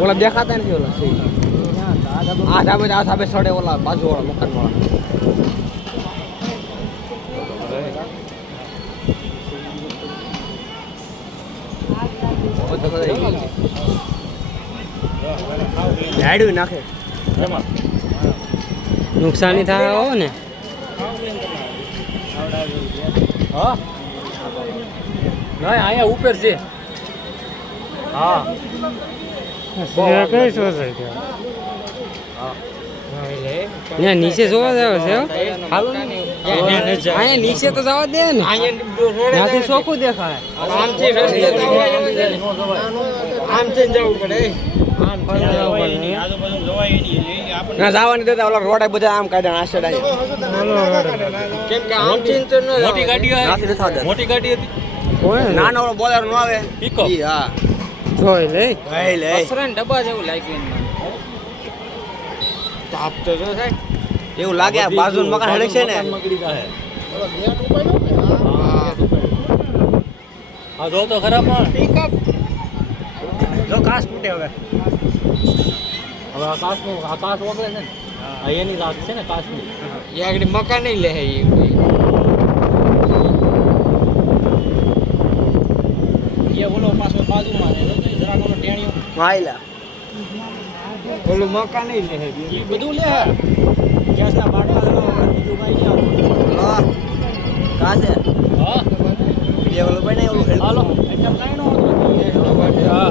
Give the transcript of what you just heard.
ઓલા દેખાતા નથી ઓલા છે આ ધાબે સડે ઓલા બાજુ વાળા મકાન વાળા ઝાડું નાખે નુકસાની થાય હો ને હા નહીં અહીંયા ઉપર છે હા કઈ સોસાયટી અહીંયા નીચે જોવા જાવ છે અહીંયા નીચે તો જવા દે ને ત્યાંથી ચોખ્ખું દેખાય આમથી જવું પડે ના જવાની દેતા ઓલા રોડ બધા આમ કાઢ્યા આશેડા કેમ કે આમથી તો મોટી ગાડી મોટી ગાડી હતી નાનો ઓલો બોલર નો આવે પિકઅપ હા જોઈ લે અસરાન ડબ્બા જેવું લાગ્યું તાપ તો જો સાહેબ એવું લાગે આ બાજુનું મકાન હળે છે ને હા જો તો ખરા પણ પિકઅપ જો કાચ ફૂટે હવે આકાશ વગરે છે ને એની રાત છે ને કાચની એ આગળ મકાન નહીં લે એ બોલો પાછો બાજુમાં છે તો જરા કોનો ટેણીઓ વાયલા ઓલું મકાન નહીં લે એ બધું લે ગેસના બાટલા બીજું કાંઈ હા કાશે હા વિડિયો ઓલું બને ઓલું હાલો એટલે કાંઈ નો હા